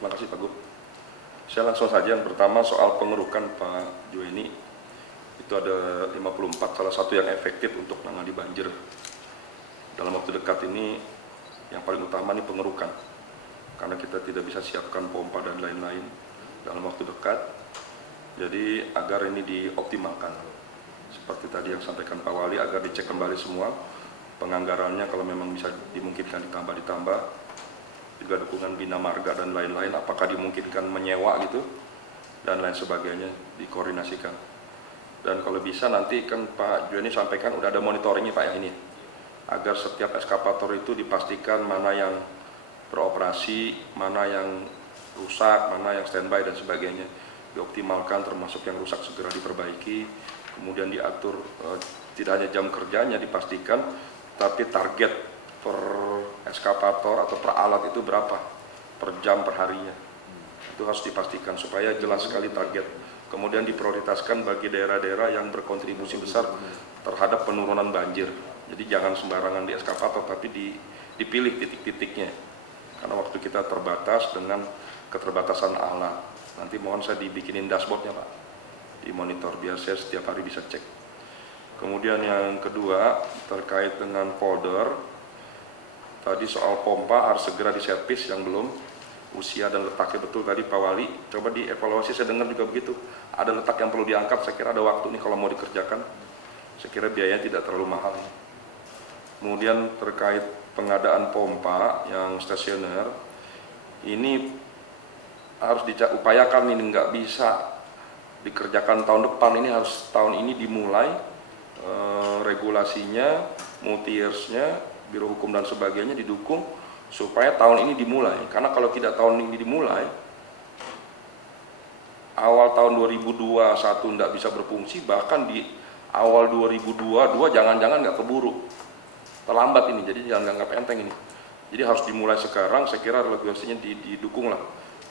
Terima kasih Pak Gub. Saya langsung saja yang pertama soal pengerukan Pak Juweni. Itu ada 54, salah satu yang efektif untuk menangani banjir. Dalam waktu dekat ini yang paling utama ini pengerukan. Karena kita tidak bisa siapkan pompa dan lain-lain dalam waktu dekat. Jadi agar ini dioptimalkan. Seperti tadi yang sampaikan Pak Wali, agar dicek kembali semua penganggarannya, kalau memang bisa dimungkinkan ditambah. Juga dukungan Bina Marga dan lain-lain, apakah dimungkinkan menyewa gitu dan lain sebagainya, dikoordinasikan. Dan kalau bisa nanti kan Pak Juweni sampaikan udah ada monitoringnya Pak yang ini, agar setiap eskavator itu dipastikan mana yang beroperasi, mana yang rusak, mana yang standby dan sebagainya, dioptimalkan, termasuk yang rusak segera diperbaiki. Kemudian diatur tidak hanya jam kerjanya dipastikan, tapi target per eskavator atau per alat itu berapa per jam per harinya, itu harus dipastikan supaya jelas sekali target. Kemudian diprioritaskan bagi daerah-daerah yang berkontribusi besar terhadap penurunan banjir. Jadi jangan sembarangan di eskavator, tapi dipilih titik-titiknya, karena waktu kita terbatas dengan keterbatasan alat. Nanti mohon saya dibikinin dashboardnya Pak, di monitor biar saya setiap hari bisa cek. Kemudian yang kedua terkait dengan folder. Tadi soal pompa harus segera diservis yang belum, usia dan letaknya betul tadi Pak Wali. Coba dievaluasi, saya dengar juga begitu. Ada letak yang perlu diangkat, saya kira ada waktu nih kalau mau dikerjakan. Saya kira biayanya tidak terlalu mahal. Kemudian terkait pengadaan pompa yang stasioner, ini harus diupayakan, ini nggak bisa dikerjakan tahun depan, ini harus tahun ini dimulai regulasinya, multi-years-nya, Biro Hukum dan sebagainya didukung supaya tahun ini dimulai. Karena kalau tidak tahun ini dimulai, awal tahun 2021 tidak bisa berfungsi, bahkan di awal 2022 jangan-jangan nggak keburu, terlambat ini. Jadi jangan nggak enteng ini. Jadi harus dimulai sekarang. Saya kira regulasinya didukung lah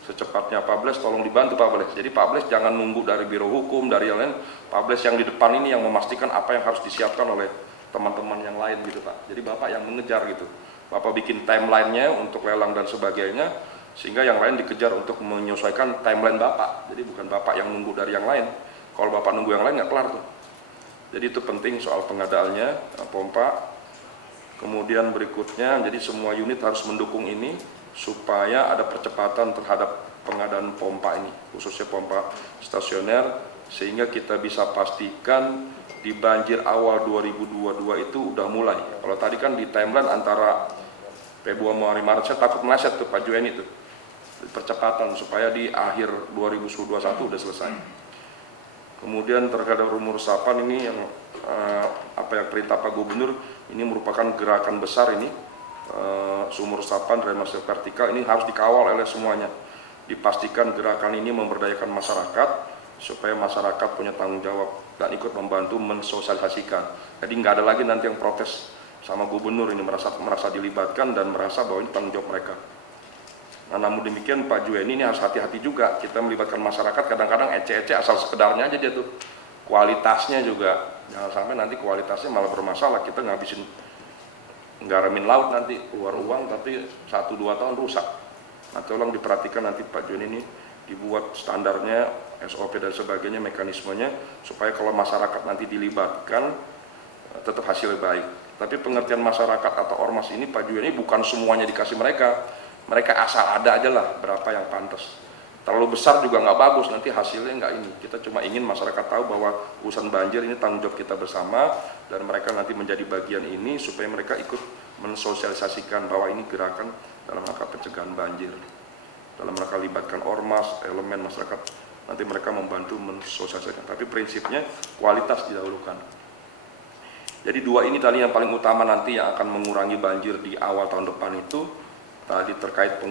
secepatnya. Pak Bles tolong dibantu Pak Bles. Jadi Pak Bles jangan nunggu dari Biro Hukum, dari yang lain. Pak Bles yang di depan ini yang memastikan apa yang harus disiapkan oleh teman-teman yang lain gitu Pak. Jadi Bapak yang mengejar gitu. Bapak bikin timeline-nya untuk lelang dan sebagainya, sehingga yang lain dikejar untuk menyesuaikan timeline Bapak. Jadi bukan Bapak yang nunggu dari yang lain. Kalau Bapak nunggu yang lain nggak kelar tuh. Jadi itu penting soal pengadaannya pompa. Kemudian berikutnya, jadi semua unit harus mendukung ini supaya ada percepatan terhadap pengadaan pompa ini, khususnya pompa stasioner, sehingga kita bisa pastikan di banjir awal 2022 itu udah mulai. Kalau tadi kan di timeline antara Februari Maret, saya takut meleset tuh Pak Juweni itu. Percepatan supaya di akhir 2021 udah selesai. Kemudian terhadap rumur resapan ini yang perintah Pak Gubernur, ini merupakan gerakan besar ini, sumur resapan drainase vertikal ini harus dikawal oleh semuanya. Dipastikan gerakan ini memberdayakan masyarakat supaya masyarakat punya tanggung jawab dan ikut membantu mensosialisasikan. Jadi nggak ada lagi nanti yang protes sama gubernur ini, merasa dilibatkan dan merasa bahwa ini tanggung jawab mereka. Nah, namun demikian Pak Juweni ini harus hati-hati juga. Kita melibatkan masyarakat kadang-kadang ece-ece asal sekedarnya aja dia tuh. Kualitasnya juga jangan sampai nanti kualitasnya malah bermasalah. Kita ngabisin ngaramin laut nanti keluar uang tapi 1-2 tahun rusak. Nah, tolong diperhatikan nanti Pak Juweni ini dibuat standarnya, SOP dan sebagainya, mekanismenya, supaya kalau masyarakat nanti dilibatkan tetap hasilnya baik. Tapi pengertian masyarakat atau ormas ini Pak Juweni bukan semuanya dikasih mereka asal ada aja lah berapa yang pantas. Terlalu besar juga nggak bagus, nanti hasilnya nggak ini. Kita cuma ingin masyarakat tahu bahwa urusan banjir ini tanggung jawab kita bersama, dan mereka nanti menjadi bagian ini supaya mereka ikut mensosialisasikan bahwa ini gerakan dalam rangka pencegahan banjir. Dalam rangka libatkan ormas, elemen masyarakat, nanti mereka membantu mensosialisasikan. Tapi prinsipnya kualitas didahulukan. Jadi dua ini tadi yang paling utama nanti yang akan mengurangi banjir di awal tahun depan itu. Tadi terkait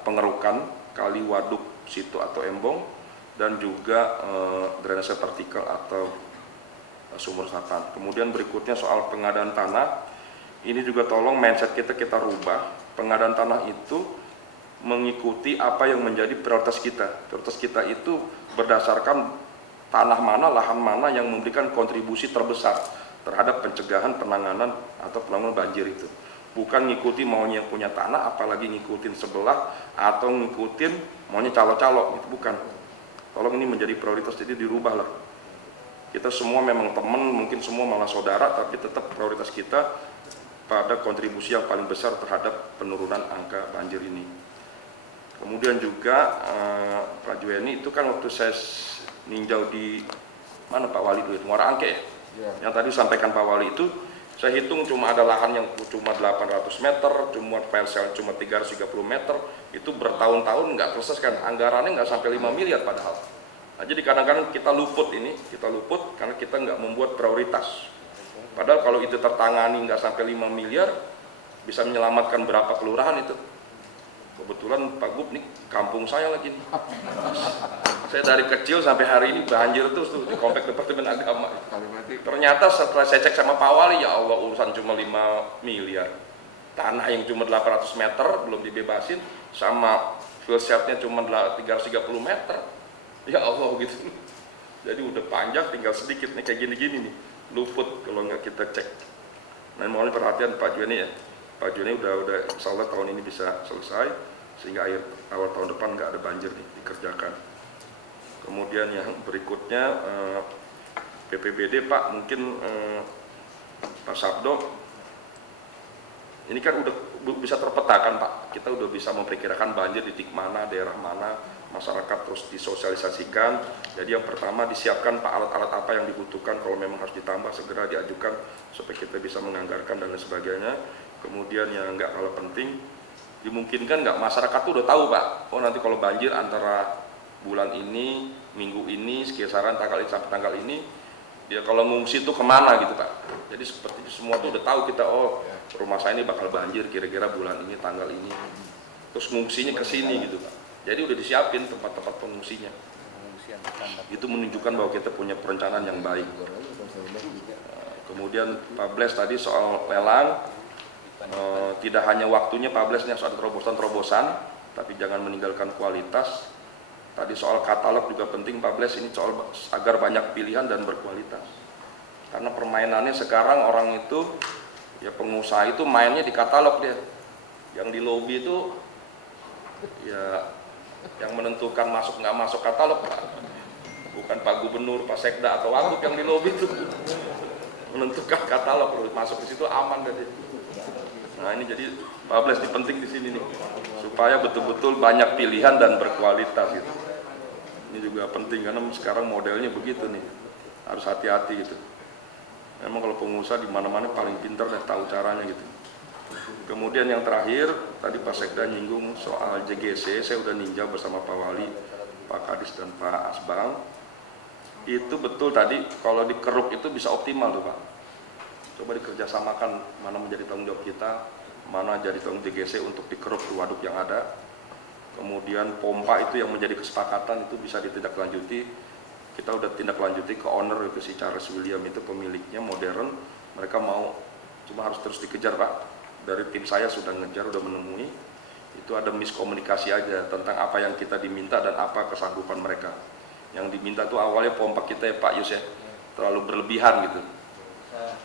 pengerukan kali waduk situ atau embong, dan juga drainase vertikal atau sumur resapan. Kemudian berikutnya soal pengadaan tanah. Ini juga tolong mindset kita rubah. Pengadaan tanah itu mengikuti apa yang menjadi prioritas kita. Prioritas kita itu berdasarkan tanah mana, lahan mana yang memberikan kontribusi terbesar terhadap pencegahan, penanganan atau penanggulangan banjir itu. bukan ngikuti maunya yang punya tanah, apalagi ngikutin sebelah atau ngikutin maunya calo-calo, itu bukan. Tolong ini menjadi prioritas, jadi dirubah lah. Kita semua memang teman, mungkin semua malah saudara, tapi tetap prioritas kita pada kontribusi yang paling besar terhadap penurunan angka banjir ini. Kemudian juga Pak Juweni itu kan waktu saya ninjau di mana Pak Wali itu, Muara Angke ya? Yang tadi sampaikan Pak Wali itu, saya hitung cuma ada lahan yang cuma 800 meter, cuma PLCL cuma 330 meter, itu bertahun-tahun nggak selesai kan, anggarannya nggak sampai 5 miliar padahal. Nah, jadi kadang-kadang kita luput karena kita nggak membuat prioritas. Padahal kalau itu tertangani nggak sampai 5 miliar, bisa menyelamatkan berapa kelurahan itu. Kebetulan Pak Gub nih, kampung saya lagi. Saya dari kecil sampai hari ini banjir terus tuh di komplek Departemen Agama. Ternyata setelah saya cek sama Pak Wali, ya Allah urusan cuma 5 miliar. Tanah yang cuma 800 meter belum dibebasin, sama filsafnya cuma 330 meter. Ya Allah gitu. Jadi udah panjang, tinggal sedikit nih kayak gini-gini nih. Luput kalau nggak kita cek. Nah, mohon perhatian Pak Juweni ya. Pak Juweni udah insya Allah tahun ini bisa selesai, sehingga awal tahun depan nggak ada banjir nih, dikerjakan. Kemudian yang berikutnya BPBD Pak, mungkin Pak Sabdo, ini kan udah bisa terpetakan Pak, kita udah bisa memperkirakan banjir di titik mana, daerah mana, masyarakat terus disosialisasikan. Jadi yang pertama disiapkan Pak alat-alat apa yang dibutuhkan, kalau memang harus ditambah segera diajukan supaya kita bisa menganggarkan dan lain sebagainya. Kemudian yang nggak kalah penting, dimungkinkan nggak masyarakat tuh udah tahu Pak, oh nanti kalau banjir antara bulan ini, minggu ini, kisaran tanggal ini sampai tanggal ini, ya kalau ngungsi itu kemana gitu Pak. Jadi seperti semua tuh udah tahu kita, oh rumah saya ini bakal banjir kira-kira bulan ini, tanggal ini. Terus ngungsinya ke sini gitu Pak. Jadi udah disiapin tempat-tempat pengungsinya. Itu menunjukkan bahwa kita punya perencanaan yang baik. Kemudian Pak Bles tadi soal lelang, tidak hanya waktunya Pak Bles nih harus ada terobosan-terobosan, tapi jangan meninggalkan kualitas. Tadi soal katalog juga penting Pak Bles, ini soal agar banyak pilihan dan berkualitas. Karena permainannya sekarang orang itu, ya pengusaha itu mainnya di katalog dia. Yang di lobi itu ya yang menentukan masuk nggak masuk katalog Pak. Bukan Pak Gubernur, Pak Sekda atau Wagub yang di lobi itu menentukan katalog, masuk di situ aman dari. Nah ini jadi Pak Bles penting di sini nih, supaya betul-betul banyak pilihan dan berkualitas gitu. Ini juga penting karena sekarang modelnya begitu nih, harus hati-hati gitu. Memang kalau pengusaha di mana-mana paling pintar dan tahu caranya gitu. Kemudian yang terakhir, tadi Pak Sekda nyinggung soal JGC, saya udah ninjau bersama Pak Wali, Pak Kadis dan Pak Asbang. Itu betul tadi, kalau dikeruk itu bisa optimal tuh Pak. Coba dikerjasamakan mana menjadi tanggung jawab kita, mana jadi tanggung JGC untuk dikeruk di waduk yang ada. Kemudian pompa itu yang menjadi kesepakatan itu bisa ditindaklanjuti. Kita udah tindak lanjuti ke owner, ke si Charles William itu pemiliknya modern. Mereka mau, cuma harus terus dikejar Pak. Dari tim saya sudah ngejar, udah menemui. Itu ada miskomunikasi aja tentang apa yang kita diminta dan apa kesanggupan mereka. Yang diminta tuh awalnya pompa kita ya Pak Yus ya, terlalu berlebihan gitu,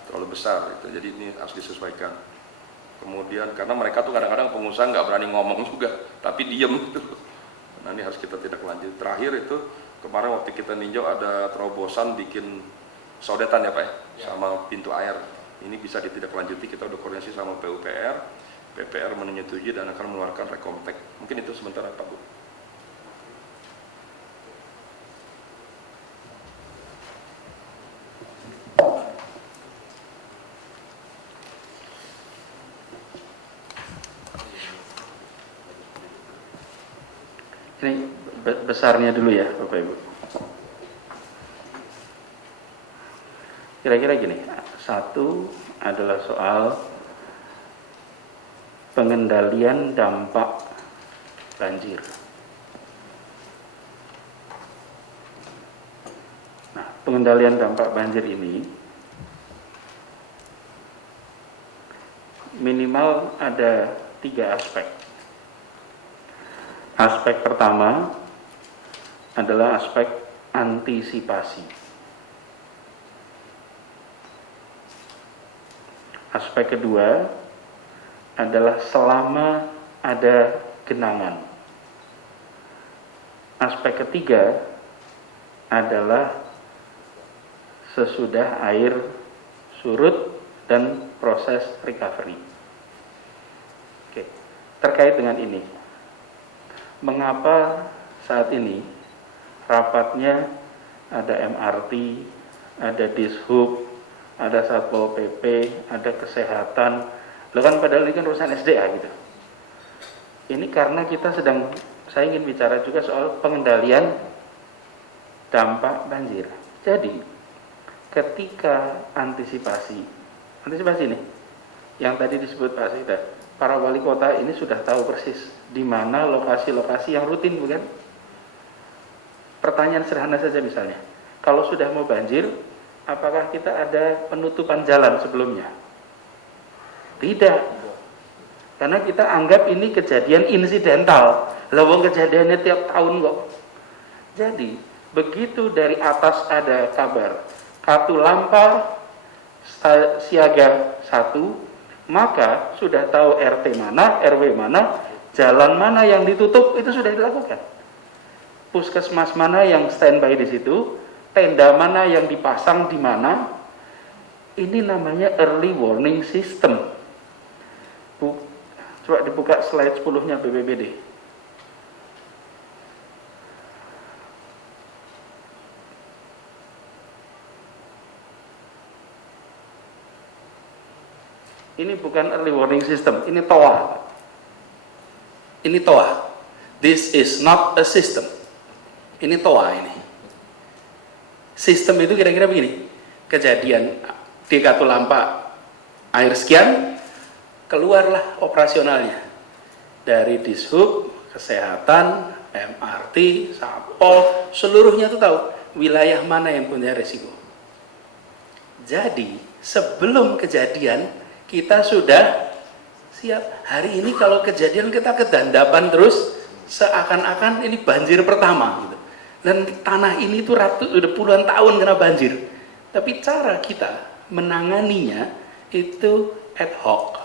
terlalu besar gitu. Jadi ini harus disesuaikan. Kemudian karena mereka tuh kadang-kadang pengusaha nggak berani ngomong juga, tapi diem gitu. Nah ini harus kita tindak lanjut. Terakhir itu kemarin waktu kita ninjau ada terobosan bikin sodetan ya Pak ya, sama pintu air. Ini bisa ditindaklanjuti, kita udah koordinasi sama PUPR, PPR menyetujui dan akan mengeluarkan rekomtek. Mungkin itu sementara Pak Bu. Ini besarnya dulu ya Bapak Ibu. Kira-kira gini, satu adalah soal pengendalian dampak banjir. Nah, pengendalian dampak banjir ini minimal ada 3 aspek. Aspek pertama adalah aspek antisipasi. Aspek kedua adalah selama ada genangan. Aspek ketiga adalah sesudah air surut dan proses recovery. Oke, terkait dengan ini, mengapa saat ini rapatnya ada MRT, ada Dishub, ada Satpol PP, ada kesehatan, lo kan padahal ini kan urusan SDA gitu. Ini karena saya ingin bicara juga soal pengendalian dampak banjir. Jadi, ketika antisipasi nih, yang tadi disebut Pak Sida, para wali kota ini sudah tahu persis di mana lokasi-lokasi yang rutin, bukan? Pertanyaan sederhana saja misalnya, kalau sudah mau banjir, apakah kita ada penutupan jalan sebelumnya? Tidak, karena kita anggap ini kejadian insidental. Lawang kejadiannya tiap tahun kok. Jadi begitu dari atas ada kabar Katulampa siaga 1, maka sudah tahu RT mana, RW mana, jalan mana yang ditutup, itu sudah dilakukan. Puskesmas mana yang standby di situ, tenda mana yang dipasang di mana. Ini namanya early warning system. Coba dibuka slide 10-nya BPBD. Ini bukan early warning system, ini TOA. Ini TOA. This is not a system. Ini TOA ini. Sistem itu kira-kira begini. Kejadian di Katulampa air sekian, keluarlah operasionalnya. Dari Dishub, kesehatan, MRT, Satpol, seluruhnya itu tahu wilayah mana yang punya resiko. Jadi, sebelum kejadian, kita sudah siap. Hari ini kalau kejadian kita kedandapan terus, seakan-akan ini banjir pertama gitu. Dan tanah ini tuh udah puluhan tahun kena banjir. Tapi cara kita menanganinya itu ad hoc.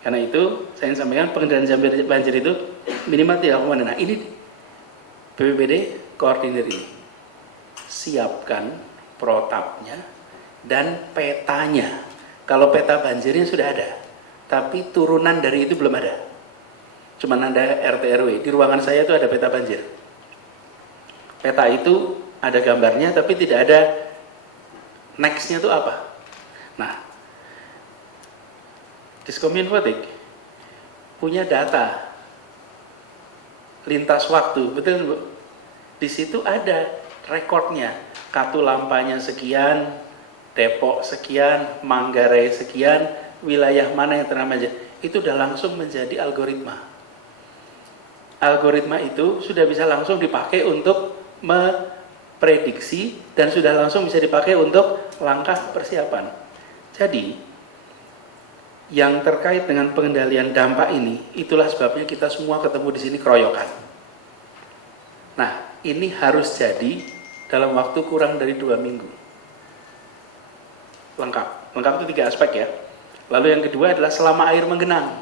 Karena itu saya sampaikan pengendalian banjir itu minimal tidak kemana. Nah ini BPBD koordinir ini. Siapkan protapnya dan petanya. Kalau peta banjirnya sudah ada, tapi turunan dari itu belum ada. Cuman ada RT RW. Di ruangan saya itu ada peta banjir. Peta itu ada gambarnya, tapi tidak ada next-nya itu apa. Nah, Diskominfotik punya data lintas waktu, betul Bu? Di situ ada rekornya, Katulampanya sekian, Depok sekian, Manggarai sekian, wilayah mana yang terkena banjir. Itu sudah langsung menjadi algoritma. Algoritma itu sudah bisa langsung dipakai untuk memprediksi dan sudah langsung bisa dipakai untuk langkah persiapan. Jadi, yang terkait dengan pengendalian dampak ini, itulah sebabnya kita semua ketemu di sini keroyokan. Nah, ini harus jadi dalam waktu kurang dari 2 minggu. Lengkap itu 3 aspek ya. Lalu yang kedua adalah selama air menggenang.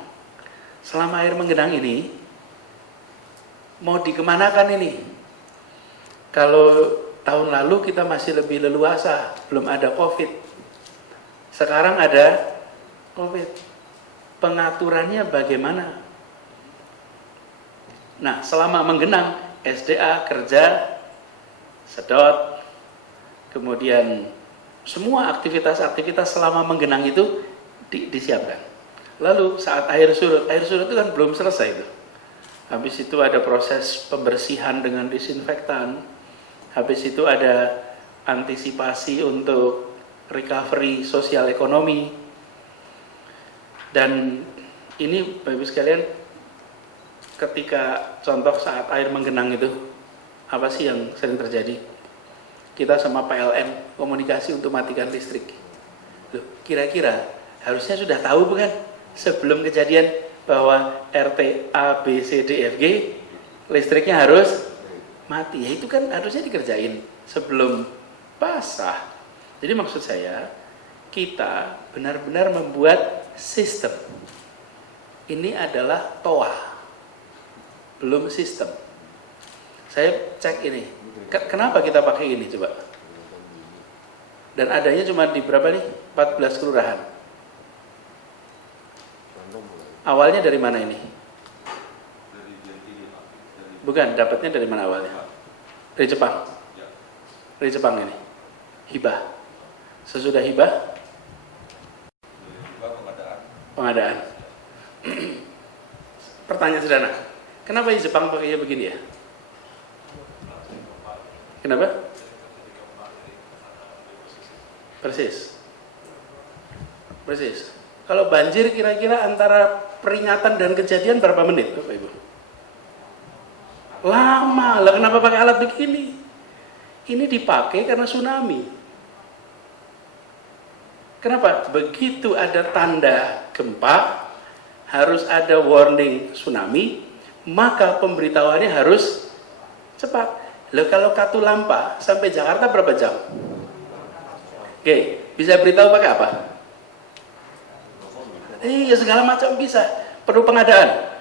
Selama air menggenang ini, mau dikemanakan ini? Kalau tahun lalu kita masih lebih leluasa, belum ada COVID. Sekarang ada COVID. Pengaturannya bagaimana? Nah, selama menggenang, SDA kerja, sedot, kemudian semua aktivitas-aktivitas selama menggenang itu disiapkan. Lalu saat air surut itu kan belum selesai itu. Habis itu ada proses pembersihan dengan disinfektan. Habis itu ada antisipasi untuk recovery sosial ekonomi. Dan ini Bapak Ibu sekalian, ketika contoh saat air menggenang itu, apa sih yang sering terjadi? Kita sama PLN komunikasi untuk matikan listrik. Loh, kira-kira harusnya sudah tahu bukan sebelum kejadian bahwa RT A, B, C, D, F, G listriknya harus mati. Ya itu kan harusnya dikerjain sebelum basah. Jadi maksud saya, kita benar-benar membuat sistem. Ini adalah TOA, belum sistem. Saya cek ini. Kenapa kita pakai ini coba? Dan adanya cuma di berapa nih? 14 kelurahan. Awalnya dari mana ini? Bukan, dapatnya dari mana awalnya? Dari Jepang. Dari Jepang ini. Hibah. Sesudah hibah? Pengadaan. Pertanyaan sederhana. Kenapa di Jepang pakainya begini ya? Kenapa? Persis. Persis. Kalau banjir kira-kira antara peringatan dan kejadian berapa menit, Bapak Ibu? Lama lah, kenapa pakai alat begini? Ini dipakai karena tsunami. Kenapa? Begitu ada tanda gempa, harus ada warning tsunami, maka pemberitahuannya harus cepat. Loh, kalau Katulampa sampai Jakarta berapa jam? Oke, bisa beritahu pakai apa? Iya, segala macam bisa. Perlu pengadaan?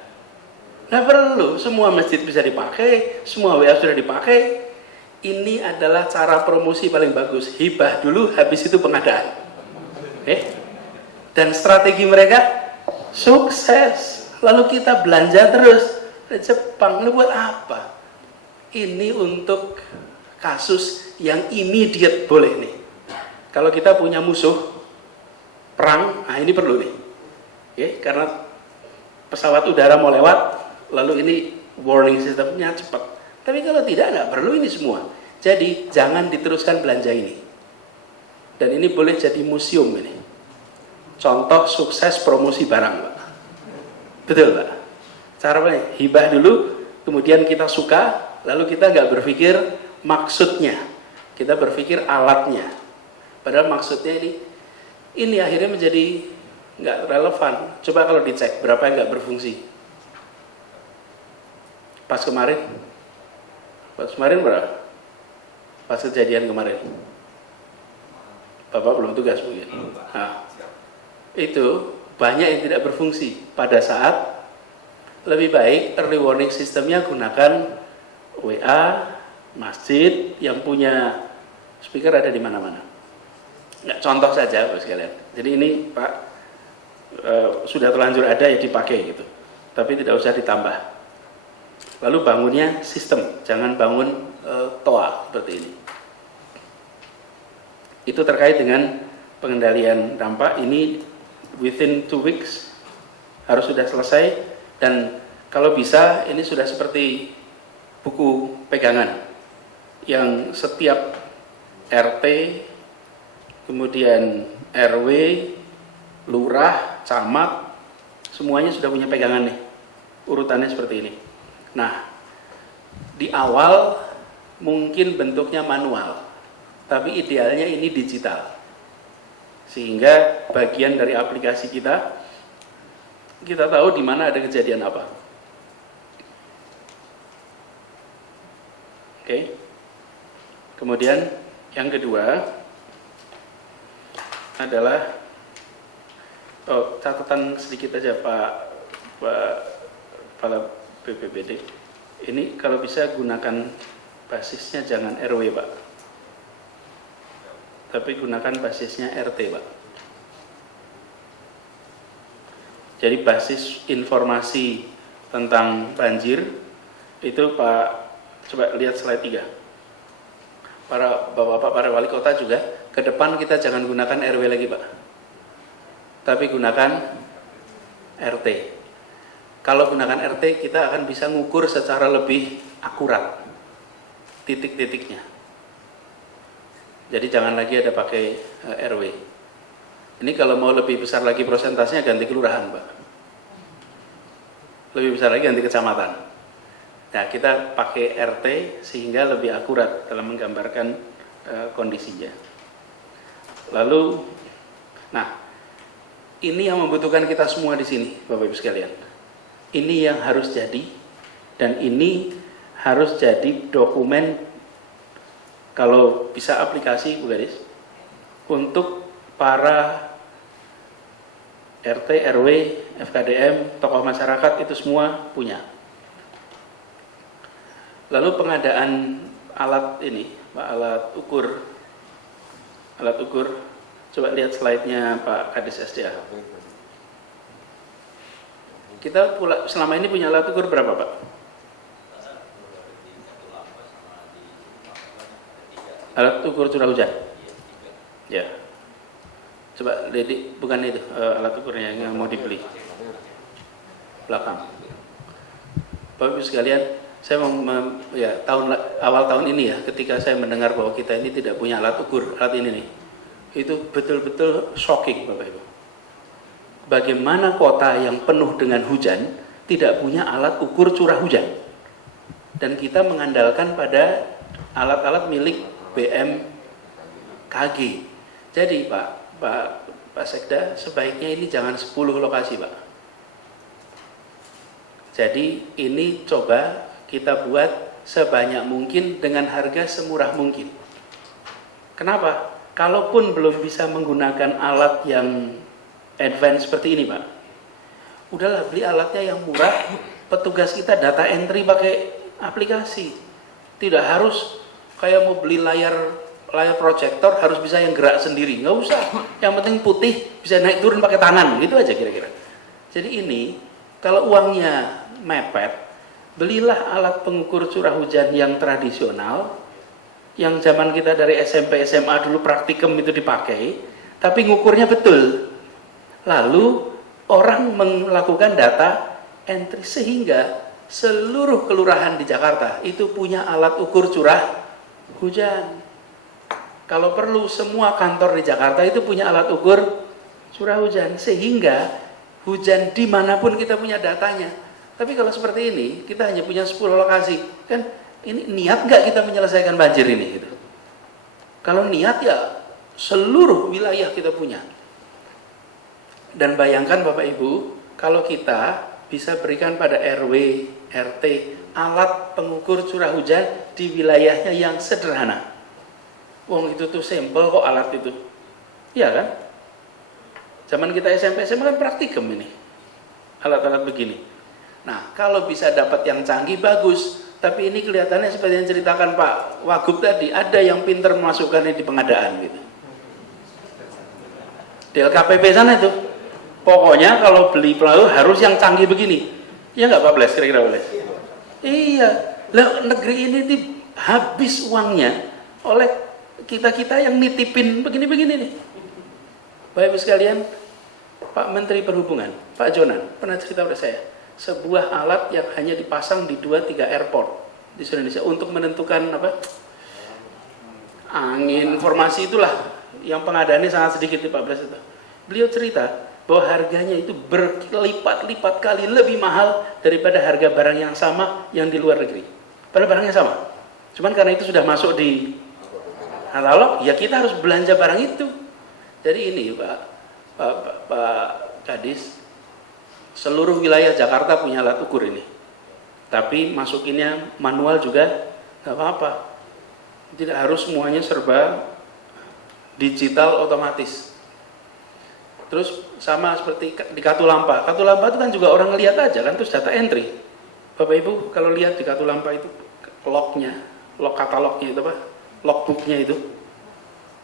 Nah, perlu. Semua masjid bisa dipakai, semua WA sudah dipakai. Ini adalah cara promosi paling bagus. Hibah dulu, habis itu pengadaan. Oke? Dan strategi mereka sukses. Lalu kita belanja terus ke Jepang. Ini buat apa? Ini untuk kasus yang immediate boleh nih. Kalau kita punya musuh perang, nah ini perlu nih. Oke? Karena pesawat udara mau lewat, lalu ini warning sistemnya cepat. Tapi kalau tidak, nggak perlu ini semua. Jadi jangan diteruskan belanja ini. Dan ini boleh jadi museum ini. Contoh sukses promosi barang, Pak. Betul, Pak? Caranya hibah dulu, kemudian kita suka, lalu kita nggak berpikir maksudnya. Kita berpikir alatnya. Padahal maksudnya ini akhirnya menjadi nggak relevan. Coba kalau dicek berapa yang nggak berfungsi. Pas kemarin berapa? Pas kejadian kemarin. Bapak belum tugas mungkin. Nah, itu banyak yang tidak berfungsi. Pada saat lebih baik early warning sistemnya gunakan WA, masjid yang punya speaker ada di mana-mana. Nggak, contoh saja Bapak sekalian. Jadi ini Pak sudah terlanjur ada ya dipakai gitu. Tapi tidak usah ditambah. Lalu bangunnya sistem, jangan bangun TOA seperti ini. Itu terkait dengan pengendalian dampak. Ini within 2 weeks harus sudah selesai, dan kalau bisa ini sudah seperti buku pegangan yang setiap RT, kemudian RW, lurah, camat, semuanya sudah punya pegangan nih. Urutannya seperti ini. Nah, di awal mungkin bentuknya manual, tapi idealnya ini digital. Sehingga bagian dari aplikasi kita tahu di mana ada kejadian apa. Oke. Kemudian yang kedua adalah catatan sedikit aja Pak Kepala BPBD. Ini kalau bisa gunakan basisnya jangan RW Pak, tapi gunakan basisnya RT Pak. Jadi basis informasi tentang banjir itu Pak, coba lihat slide 3. Para bapak-bapak, para wali kota juga, ke depan kita jangan gunakan RW lagi Pak, tapi gunakan RT. Kalau gunakan RT kita akan bisa ngukur secara lebih akurat titik-titiknya. Jadi jangan lagi ada pakai RW. Ini kalau mau lebih besar lagi prosentasenya ganti kelurahan Pak. Lebih besar lagi ganti kecamatan. Nah, kita pakai RT sehingga lebih akurat dalam menggambarkan kondisinya. Lalu, nah, ini yang membutuhkan kita semua di sini, Bapak Ibu sekalian. Ini yang harus jadi, dan ini harus jadi dokumen, kalau bisa aplikasi, Bu Gadis, untuk para RT, RW, FKDM, tokoh masyarakat itu semua punya. Lalu pengadaan alat ini, Pak, alat ukur, coba lihat slide-nya Pak Kadis SDA. Kita selama ini punya alat ukur berapa, Pak? Alat ukur curah hujan. Ya. Coba lihat, bukan itu alat ukurnya yang mau dibeli. Belakang. Bapak Ibu sekalian, saya mau ya awal tahun ini ya, ketika saya mendengar bahwa kita ini tidak punya alat ukur, alat ini nih, itu betul-betul shocking, Bapak Ibu. Bagaimana kota yang penuh dengan hujan tidak punya alat ukur curah hujan, dan kita mengandalkan pada alat-alat milik BMKG. Jadi Pak Sekda, sebaiknya ini jangan 10 lokasi, Pak. Jadi ini coba kita buat sebanyak mungkin dengan harga semurah mungkin. Kenapa? Kalaupun belum bisa menggunakan alat yang advance seperti ini, Pak, udahlah beli alatnya yang murah, petugas kita data entry pakai aplikasi. Tidak harus kayak mau beli layar proyektor harus bisa yang gerak sendiri, nggak usah. Yang penting putih bisa naik turun pakai tangan, gitu aja kira-kira. Jadi ini kalau uangnya mepet, belilah alat pengukur curah hujan yang tradisional, yang zaman kita dari SMP SMA dulu praktikum itu dipakai, tapi ngukurnya betul. Lalu orang melakukan data entry sehingga seluruh kelurahan di Jakarta itu punya alat ukur curah hujan. Kalau perlu semua kantor di Jakarta itu punya alat ukur curah hujan, sehingga hujan dimanapun kita punya datanya. Tapi kalau seperti ini kita hanya punya 10 lokasi, kan ini niat nggak kita menyelesaikan banjir ini gitu. Kalau niat ya seluruh wilayah kita punya. Dan bayangkan Bapak Ibu, kalau kita bisa berikan pada RW, RT alat pengukur curah hujan di wilayahnya yang sederhana. Wong itu tuh sampel kok alat itu. Iya kan? Zaman kita SMP SMA kan praktikum ini. Alat-alat begini. Nah, kalau bisa dapat yang canggih bagus, tapi ini kelihatannya seperti yang ceritakan Pak Wagub tadi, ada yang pinter memasukkannya di pengadaan gitu. Di LKPP sana itu, pokoknya kalau beli perahu harus yang canggih begini. Ya nggak Pak Bles, kira-kira Bles? Iya, lah negeri ini habis uangnya oleh kita-kita yang nitipin begini-begini nih. Bapak Ibu sekalian, Pak Menteri Perhubungan, Pak Jonan, pernah cerita pada saya, sebuah alat yang hanya dipasang di 2-3 airport di seluruh Indonesia untuk menentukan angin, informasi itulah, yang pengadaannya sangat sedikit di Pak Bles itu. Beliau cerita bahwa harganya itu berlipat-lipat kali lebih mahal daripada harga barang yang sama yang di luar negeri. Padahal barangnya sama. Cuman karena itu sudah masuk di katalog, ya kita harus belanja barang itu. Jadi ini Pak Kadis, seluruh wilayah Jakarta punya alat ukur ini. Tapi masukinnya manual juga nggak apa-apa. Tidak harus semuanya serba digital otomatis. Terus sama seperti di Katulampa. Katulampa itu kan juga orang ngelihat aja kan, terus data entry. Bapak Ibu kalau lihat di Katulampa itu lognya, log katalognya itu logbooknya itu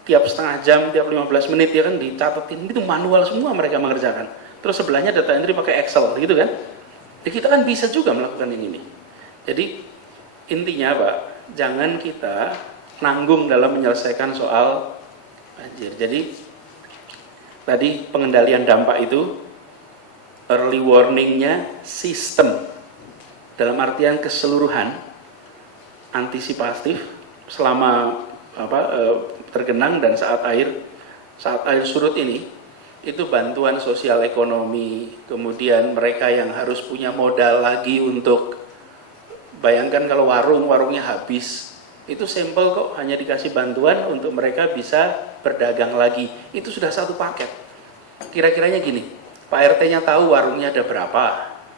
tiap setengah jam, tiap 15 menit ya kan dicatetin, itu manual semua mereka mengerjakan. Terus sebelahnya data entry pakai Excel gitu kan. Jadi kita kan bisa juga melakukan yang ini. Jadi intinya Pak, jangan kita nanggung dalam menyelesaikan soal banjir. Jadi tadi pengendalian dampak itu early warning-nya sistem, dalam artian keseluruhan, antisipatif selama tergenang dan saat air surut ini, itu bantuan sosial ekonomi. Kemudian mereka yang harus punya modal lagi untuk, bayangkan kalau warungnya habis, itu sampel kok, hanya dikasih bantuan untuk mereka bisa berdagang lagi. Itu sudah satu paket. Kira-kiranya gini, Pak RT-nya tahu warungnya ada berapa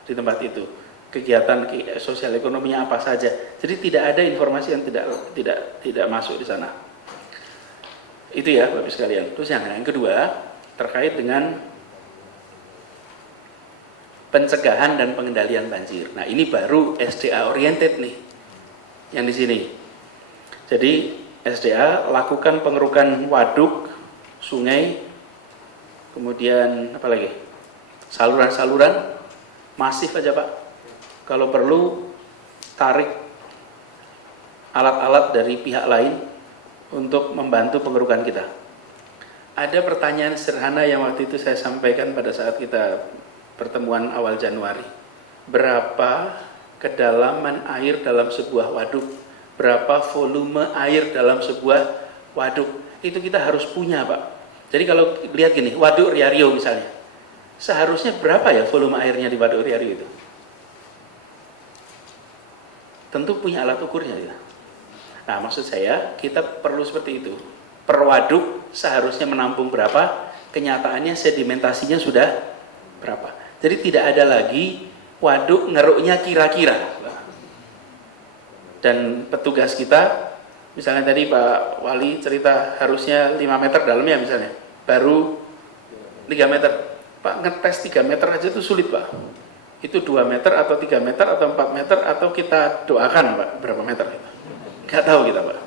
di tempat itu, kegiatan sosial ekonominya apa saja. Jadi tidak ada informasi yang tidak masuk di sana. Itu ya Bapak sekalian. Terus yang kedua terkait dengan pencegahan dan pengendalian banjir. Nah, ini baru SDA oriented nih, yang di sini. Jadi SDA lakukan pengerukan waduk, sungai, kemudian apa lagi? Saluran-saluran, masif aja Pak. Kalau perlu tarik alat-alat dari pihak lain untuk membantu pengerukan kita. Ada pertanyaan sederhana yang waktu itu saya sampaikan pada saat kita pertemuan awal Januari. Berapa kedalaman air dalam sebuah waduk? Berapa volume air dalam sebuah waduk? Itu kita harus punya Pak. Jadi kalau lihat gini, waduk Riario misalnya, seharusnya berapa ya volume airnya di waduk Riario itu? Tentu punya alat ukurnya ya. Nah, maksud saya kita perlu seperti itu. Per waduk seharusnya menampung berapa, kenyataannya sedimentasinya sudah berapa. Jadi tidak ada lagi waduk ngeruknya kira-kira. Dan petugas kita, misalnya tadi Pak Wali cerita harusnya 5 meter dalamnya misalnya, baru 3 meter. Pak, ngetes 3 meter aja itu sulit Pak. Itu 2 meter atau 3 meter atau 4 meter atau kita doakan Pak berapa meter kita. Nggak tahu kita Pak.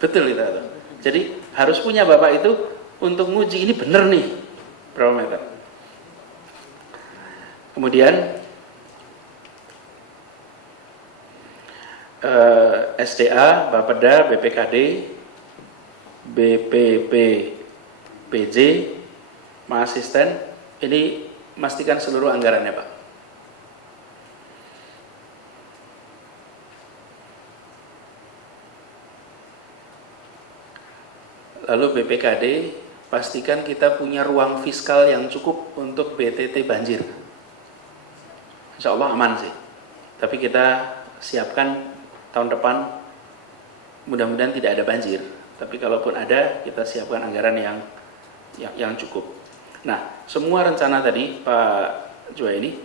Betul kita tahu. Jadi harus punya Bapak itu untuk nguji ini bener nih berapa meter. Kemudian SDA, Bapeda, BPKD, BPPPJ, Mahasisten, ini memastikan seluruh anggarannya Pak. Lalu BPKD, pastikan kita punya ruang fiskal yang cukup untuk BTT banjir. Insya Allah aman sih. Tapi kita siapkan tahun depan mudah-mudahan tidak ada banjir. Tapi kalaupun ada, kita siapkan anggaran yang cukup. Nah, semua rencana tadi Pak Jua ini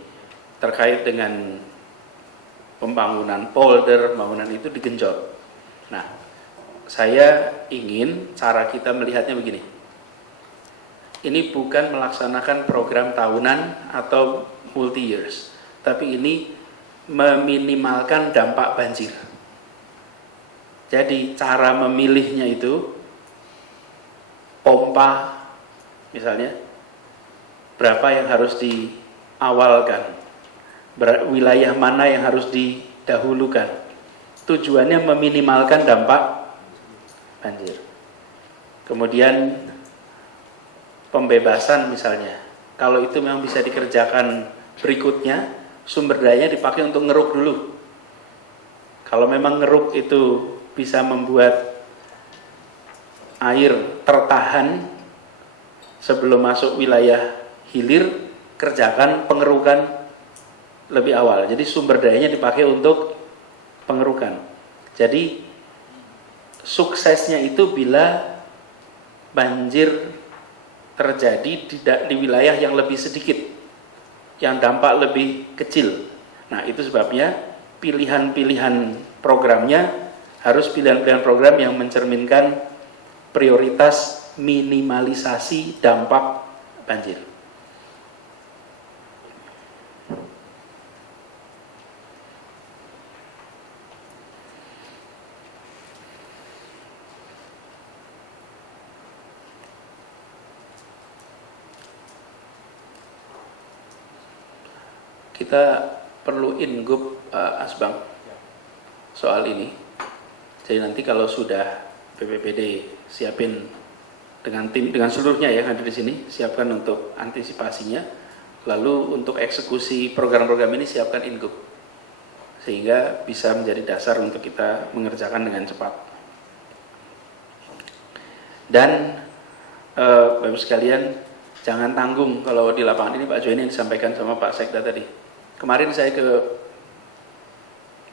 terkait dengan pembangunan polder, pembangunan itu digenjot. Nah, saya ingin cara kita melihatnya begini. Ini bukan melaksanakan program tahunan atau multi years, tapi ini meminimalkan dampak banjir. Jadi cara memilihnya itu pompa misalnya berapa yang harus diawalkan, wilayah mana yang harus didahulukan. Tujuannya meminimalkan dampak banjir. Kemudian pembebasan misalnya, kalau itu memang bisa dikerjakan berikutnya, sumber dayanya dipakai untuk ngeruk dulu. Kalau memang ngeruk itu bisa membuat air tertahan sebelum masuk wilayah hilir, kerjakan pengerukan lebih awal. Jadi sumber dayanya dipakai untuk pengerukan. Jadi suksesnya itu bila banjir terjadi di wilayah yang lebih sedikit, yang dampak lebih kecil. Nah, itu sebabnya pilihan-pilihan programnya harus pilihan-pilihan program yang mencerminkan prioritas minimalisasi dampak banjir. Kita perlu ingup Asbang soal ini. Jadi nanti kalau sudah BPPD siapin dengan tim, dengan seluruhnya ya yang ada di sini, siapkan untuk antisipasinya. Lalu untuk eksekusi program-program ini siapkan ingup, sehingga bisa menjadi dasar untuk kita mengerjakan dengan cepat. Dan Bapak sekalian, jangan tanggung kalau di lapangan ini Pak Jo ini disampaikan sama Pak Sekda tadi. Kemarin saya ke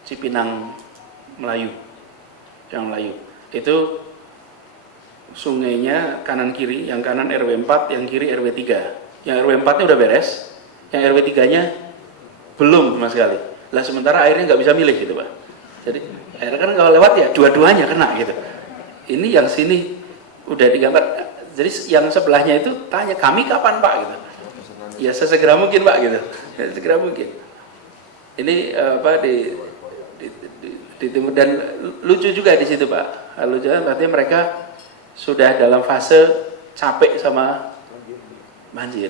Cipinang Melayu, itu sungainya kanan kiri, yang kanan RW 4, yang kiri RW 3. Yang RW 4 nya udah beres, yang RW 3 nya belum sama sekali. Lah sementara airnya nggak bisa milih gitu Pak. Jadi airnya kan kalau lewat ya dua-duanya kena gitu. Ini yang sini udah digambar. Jadi yang sebelahnya itu tanya, kami kapan Pak gitu. Ya sesegera mungkin Pak gitu, ya, segera mungkin. Ini di timur, dan lucu juga di situ Pak. Lucu kan berarti mereka sudah dalam fase capek sama banjir.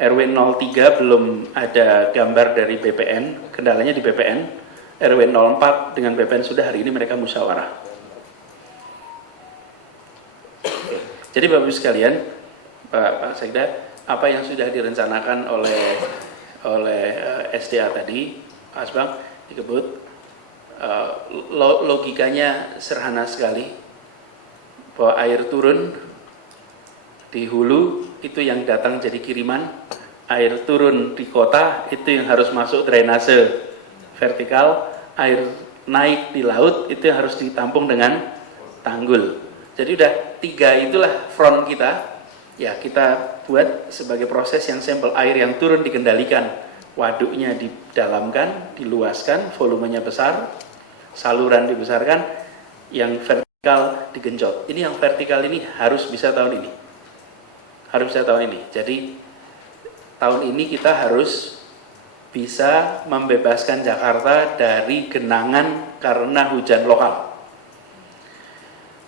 RW 03 belum ada gambar dari BPN, kendalanya di BPN. RW 04 dengan BPN sudah, hari ini mereka musyawarah. Jadi Bapak Ibu sekalian, Pak Sekda, apa yang sudah direncanakan oleh SDA tadi, Pak Asbang disebut, logikanya sederhana sekali, bahwa air turun di hulu itu yang datang jadi kiriman, air turun di kota itu yang harus masuk drainase vertikal, air naik di laut itu yang harus ditampung dengan tanggul. Jadi udah 3 itulah front kita. Ya, kita buat sebagai proses yang sampel, air yang turun dikendalikan, waduknya didalamkan, diluaskan, volumenya besar, saluran dibesarkan, yang vertikal digenjot. Ini yang vertikal ini harus bisa tahun ini. Harus bisa tahun ini. Jadi tahun ini kita harus bisa membebaskan Jakarta dari genangan karena hujan lokal.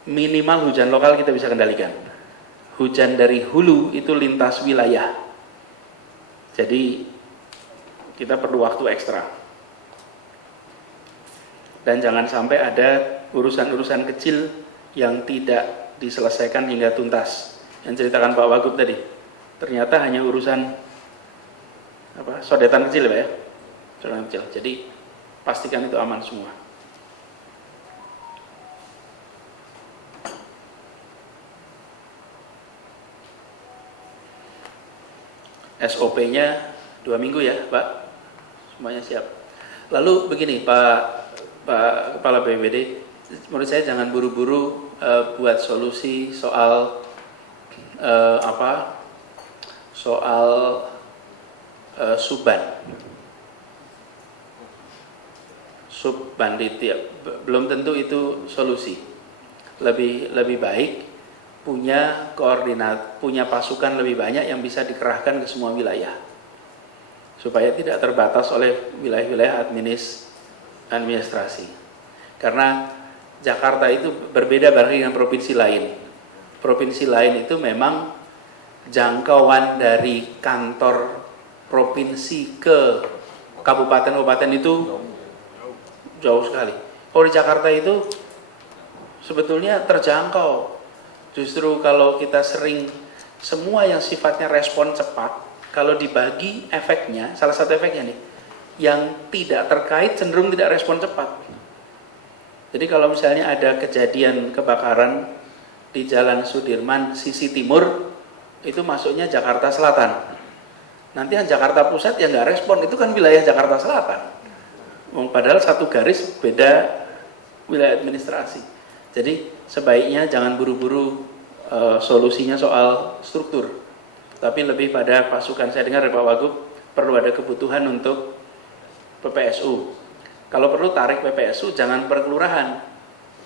Minimal hujan lokal kita bisa kendalikan. Hujan dari hulu itu lintas wilayah. Jadi kita perlu waktu ekstra. Dan jangan sampai ada urusan-urusan kecil yang tidak diselesaikan hingga tuntas. Yang ceritakan Pak Wagub tadi, ternyata hanya urusan sodetan kecil ya, sodetan kecil. Jadi pastikan itu aman semua. SOP-nya 2 minggu ya Pak, semuanya siap. Lalu begini Pak Kepala BPBD, menurut saya jangan buru-buru buat solusi soal subbandit ya, belum tentu itu solusi. Lebih baik punya koordinat, punya pasukan lebih banyak yang bisa dikerahkan ke semua wilayah, supaya tidak terbatas oleh wilayah-wilayah administrasi. Karena Jakarta itu berbeda dengan provinsi lain. Provinsi lain itu memang jangkauan dari kantor provinsi ke kabupaten-kabupaten itu jauh sekali. Kalau di Jakarta itu sebetulnya terjangkau. Justru kalau kita sering semua yang sifatnya respon cepat, kalau dibagi efeknya, salah satu efeknya nih, yang tidak terkait cenderung tidak respon cepat. Jadi kalau misalnya ada kejadian kebakaran di Jalan Sudirman sisi timur, itu masuknya Jakarta Selatan. Nanti yang Jakarta Pusat yang nggak respon, itu kan wilayah Jakarta Selatan. Padahal satu garis beda wilayah administrasi. Jadi sebaiknya jangan buru-buru solusinya soal struktur, tapi lebih pada pasukan. Saya dengar dari Pak Wagub perlu ada kebutuhan untuk PPSU. Kalau perlu tarik PPSU jangan per kelurahan,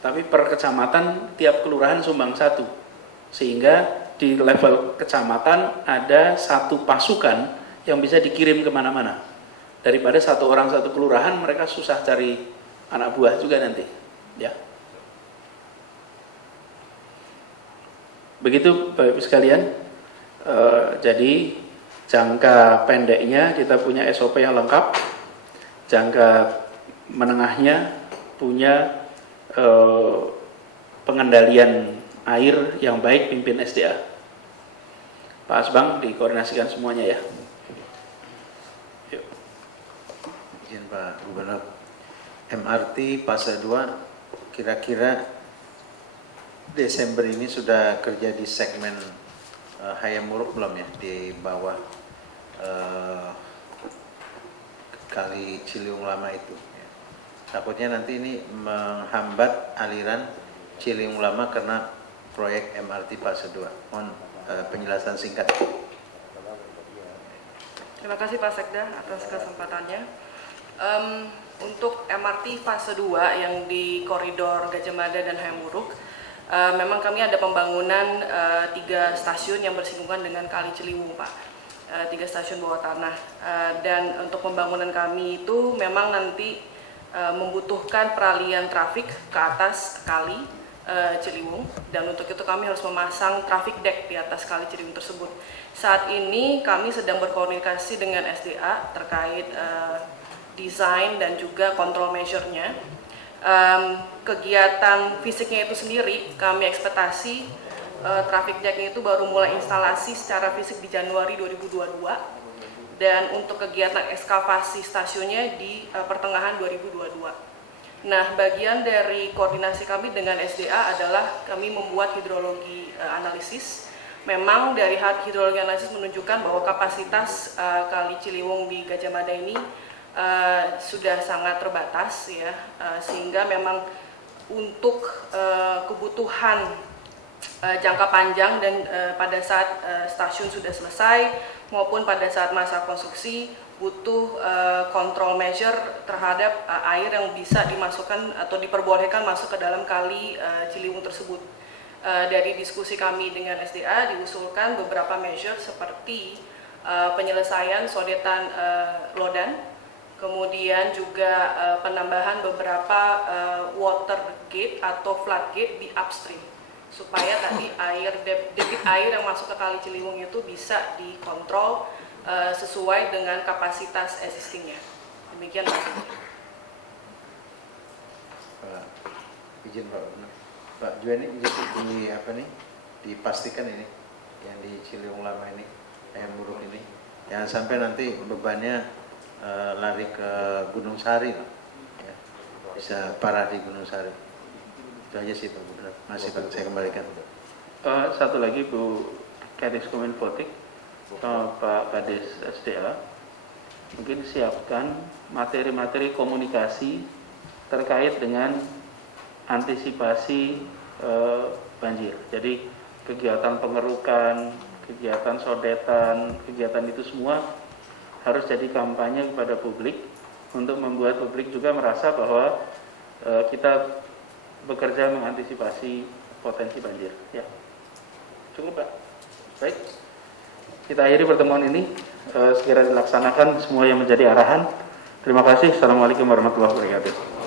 tapi per kecamatan, tiap kelurahan sumbang 1, sehingga di level kecamatan ada 1 pasukan yang bisa dikirim kemana-mana. Daripada 1 orang 1 kelurahan, mereka susah cari anak buah juga nanti, ya. Begitu Bapak Ibu sekalian. Jadi jangka pendeknya kita punya SOP yang lengkap, jangka menengahnya punya pengendalian air yang baik pimpin SDA. Pak Asbang dikoordinasikan semuanya ya. Yuk. Izin Pak Gubernur, MRT fase 2 kira-kira Desember ini sudah kerja di segmen Hayamuruk belum ya, di bawah Kali Ciliwung Lama itu ya. Takutnya nanti ini menghambat aliran Ciliwung Lama karena proyek MRT fase 2. Mohon penjelasan singkat. Terima kasih Pak Sekda atas kesempatannya. Untuk MRT fase 2 yang di koridor Gajah Mada dan Hayamuruk, memang kami ada pembangunan 3 stasiun yang bersinggungan dengan Kali Ciliwung, Pak. 3 stasiun bawah tanah. Dan untuk pembangunan kami itu memang nanti membutuhkan peralihan trafik ke atas Kali Ciliwung, dan untuk itu kami harus memasang traffic deck di atas Kali Ciliwung tersebut. Saat ini kami sedang berkomunikasi dengan SDA terkait desain dan juga control measure-nya. Kegiatan fisiknya itu sendiri kami ekspektasi traffic deck-nya itu baru mulai instalasi secara fisik di Januari 2022, dan untuk kegiatan ekskavasi stasiunnya di pertengahan 2022. Nah, bagian dari koordinasi kami dengan SDA adalah kami membuat hidrologi analisis. Memang dari hidrologi analisis menunjukkan bahwa kapasitas Kali Ciliwung di Gajah Mada ini sudah sangat terbatas, ya, sehingga memang untuk kebutuhan jangka panjang dan pada saat stasiun sudah selesai maupun pada saat masa konstruksi butuh control measure terhadap air yang bisa dimasukkan atau diperbolehkan masuk ke dalam Kali Ciliwung tersebut. Dari diskusi kami dengan SDA diusulkan beberapa measure seperti penyelesaian sodetan lodan, kemudian juga penambahan beberapa water gate atau floodgate di upstream, supaya tadi debit air yang masuk ke Kali Ciliwung itu bisa dikontrol sesuai dengan kapasitas existingnya. Demikian Mas. Izin Pak Juweni, di apa nih? Dipastikan ini yang di Ciliwung Lama ini, yang buruk ini, jangan sampai nanti bebannya lari ke Gunung Sari, ya. Bisa parah di Gunung Sari. Itu aja sih Pak Gubernur. Masih Pak, saya kembalikan. Satu lagi Bu Kadis Kominfotik sama Pak Kadis SDA, mungkin siapkan materi-materi komunikasi terkait dengan antisipasi banjir. Jadi kegiatan pengerukan, kegiatan sodetan, kegiatan itu semua harus jadi kampanye kepada publik untuk membuat publik juga merasa bahwa kita bekerja mengantisipasi potensi banjir. Ya, cukup Pak. Baik, kita akhiri pertemuan ini. Segera dilaksanakan semua yang menjadi arahan. Terima kasih. Assalamualaikum warahmatullahi wabarakatuh.